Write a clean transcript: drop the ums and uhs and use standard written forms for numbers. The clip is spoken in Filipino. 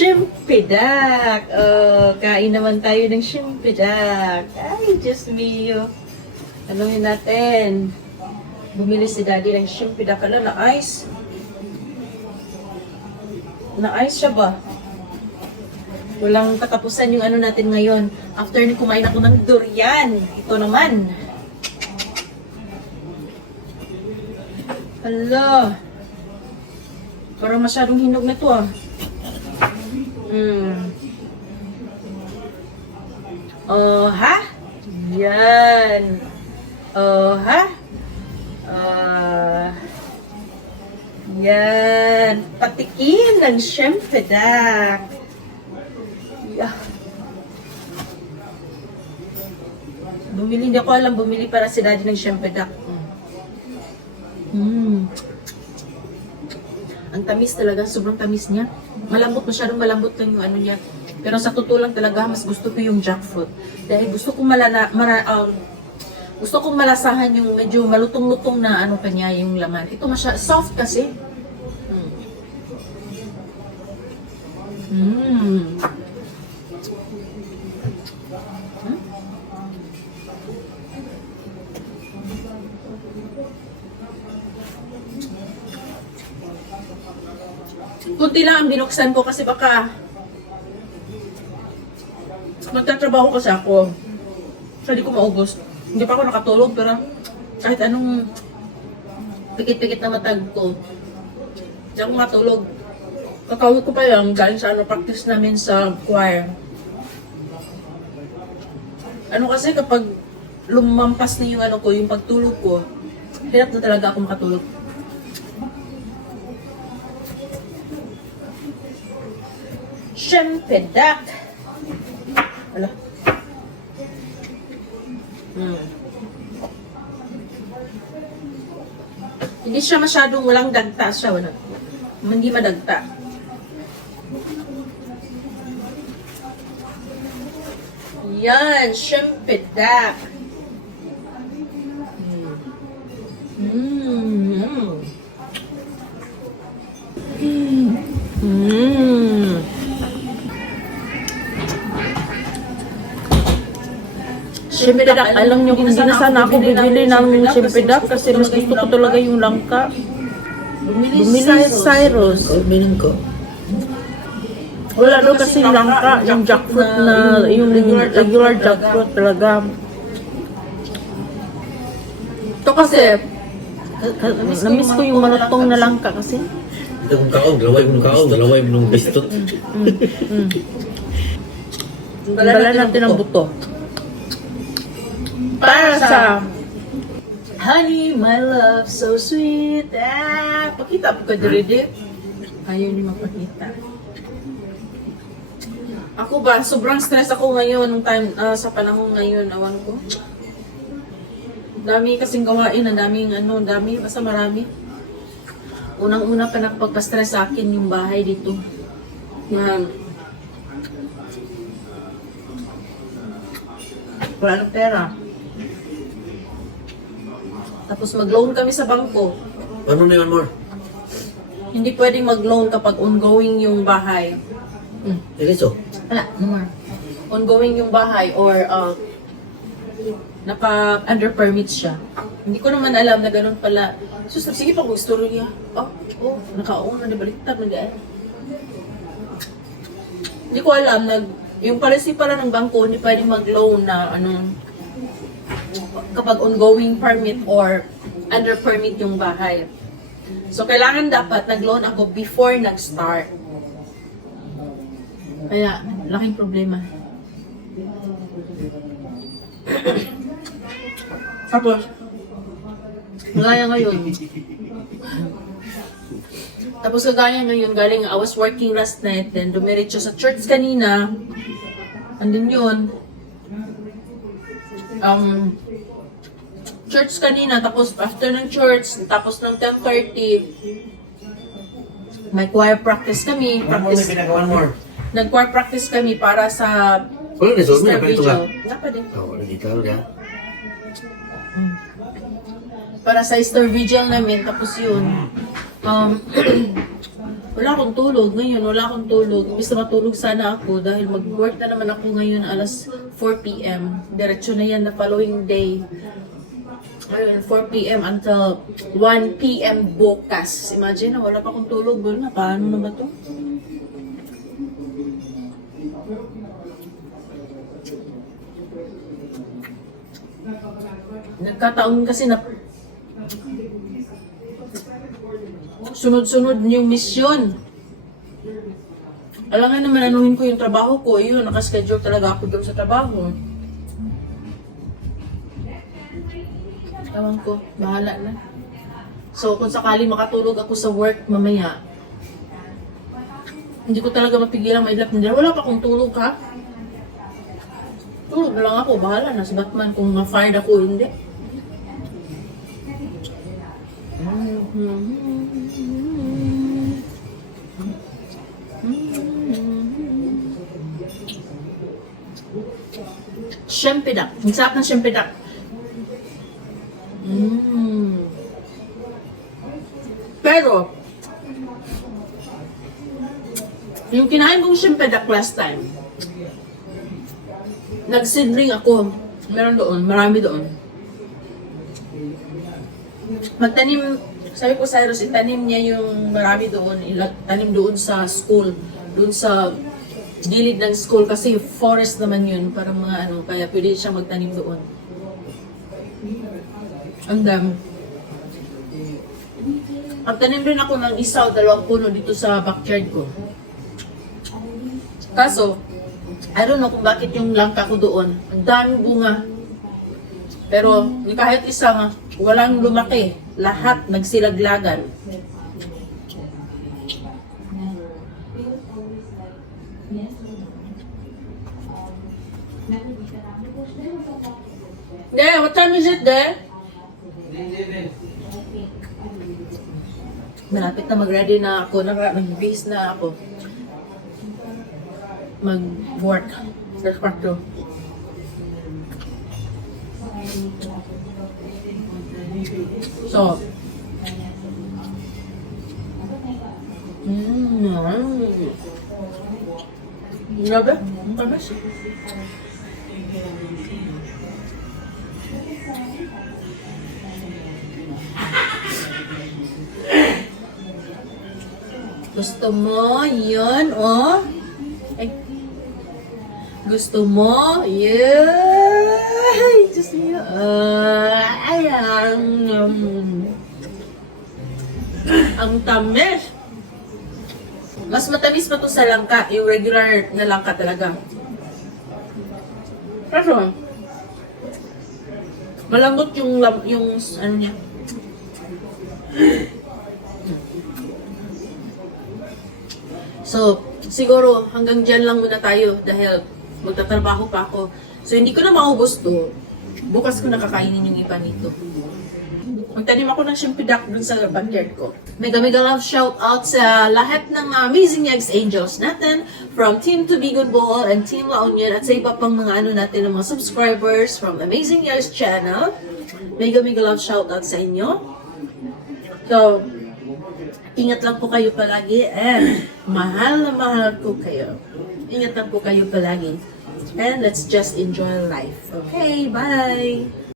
Shimpidak. Oh, kain naman tayo ng shimpidak. Ay, Diyos mio. Tanungin natin. Bumili si Daddy ng shimpidak. Ano, na-ice? Na-ice siya ba? Walang katapusan yung ano natin ngayon. After ni kumain ako ng durian. Ito naman. Hala. Parang masyadong hinog na to ah. Oh, ha? Yan. Oh, ha? Yan. Patikin ng shempedak. Yeah. Bumili, hindi ako alam, bumili para si Daddy ng shempedak. Ang tamis talaga, sobrang tamis niya. Malambot, masyadong malambot lang yung ano niya. Pero sa totoo lang talaga, mas gusto ko yung jackfruit. Dahil gusto kong gusto kong malasahan yung medyo malutong-lutong na ano pa niya yung laman. Ito soft kasi. Kunti lang ang binuksan ko kasi baka magtatrabaho kasi ako. So, hindi ko maubos. Hindi pa ako nakatulog pero kahit anong pikit-pikit na matag ko, hindi ako matulog. Kakawin ko pa lang galing sa practice namin sa choir. Ano kasi kapag lumampas na yung yung pagtulog ko, hirap na talaga ako makatulog. Shempedak. Wala. Hindi siya masyadong walang dagta siya. Wala. Hindi madagta. Yan. Shempedak. Shimpidak, alam niyo kung hindi na sana ako bibili ng shimpidak kasi mas gusto ko talaga yung langka. Bumili Cyrus. Bumili ko. Wala daw kasi yung langka, yung jackfruit na, yung regular jackfruit talaga. Ito kasi, namiss ko yung malutong na langka kasi. Ito kung kaong, galaway mo nung bistot. Bala natin ang buto. Para sa Honey, my love, so sweet. Pakita po ka dito. Ayaw niyo magpakita. Ako ba, sobrang stress ako ngayon nung time, sa panahon ngayon, awan ko. Dami kasing gawain, dami, basta marami. Unang-una pa nakapagpa-stress sa akin yung bahay dito. Wala ng pera. Tapos mag-loan kami sa bangko. Ano na yun, more? Hindi pwedeng mag-loan kapag ongoing yung bahay. Eliso? Wala, no more. Ongoing yung bahay or naka-under permit siya. Hindi ko naman alam na ganun pala. Sus, sige pa kung istorya. Naka-on na, baliktad na dahil. Hindi ko alam, yung policy pala ng bangko, hindi pwedeng mag-loan na kapag ongoing permit or under permit yung bahay. So, kailangan dapat nag-loan ako before nag-start. Kaya, laking problema. Tapos, kagaya ngayon. Galing, I was working last night, then dumiretso sa church kanina. Andun yun. Church kanina, tapos after ng church, tapos ng 10:30, may choir practice kami. Nag-choir practice kami para sa Wala na, so may Easter ganito ka? Vigil. Nga pa din. Wala dito, wala. Para sa Easter Vigil namin, tapos yun. Wala akong tulog ngayon, wala akong tulog. Imbis na matulog sana ako dahil mag-work na naman ako ngayon alas 4 p.m. Diretso na yan na following day. Ayun, 4 p.m. until 1 p.m. bukas. Imagine na wala pa akong tulog. Wala na, paano na ba to? Nagkataon kasi na sunod-sunod yung misyon. Alam nga naman, anuhin ko yung trabaho ko. Yun, nakaschedule talaga ako doon sa trabaho. Ewan ko, bahala na. So, kung sakali makatulog ako sa work mamaya, hindi ko talaga mapigilan maidlap nila. Wala pa akong tulog, ha? Tulog na lang ako, bahala na sa Batman kung ma-fired ako, hindi. Shempedak. Ang sarap ng shempedak. Pero, yung kinain kong shempedak last time, nag-seedling ako. Meron doon, marami doon. Magtanim, sabi ko Cyrus, itanim niya yung marami doon, tanim doon sa school, doon sa gilid ng school kasi forest naman yun, para mga ano, kaya pwede siya magtanim doon. Ang dami. Magtanim rin ako ng isa o dalawang puno dito sa backyard ko. Kaso, I don't know kung bakit yung langka ko doon, ang daming bunga. Pero kahit isa nga, walang lumaki. Lahat nagsilaglagan. Yeah, what time is it there? Malapit na mag-ready na ako, nag-base na ako. Mag-work sa kwarto. So, grabe, ang tamis. Gusto mo? Yun, oh. Ay. Gusto mo? Yay! Diyos niyo. Ayan. Ang tamis. Mas matamis pa to sa langka. Yung regular na langka talaga. Kaso, malambot yung ano niya. So, siguro hanggang dyan lang muna tayo dahil magtatrabaho pa ako. So, hindi ko na maubos to. Bukas ko nakakainin yung iba nito. Magtanim ako ng shempedak dun sa backyard ko. Mega love shout out sa lahat ng Amazing Eggs Angels natin from Team Tubigon Bohol and Team La Union at sa iba pang mga ano natin ng mga subscribers from Amazing Eggs channel. Mega love shout out sa inyo. So, ingat lang po kayo palagi and mahal na mahal ko kayo. Ingat lang po kayo palagi. And let's just enjoy life. Okay, bye!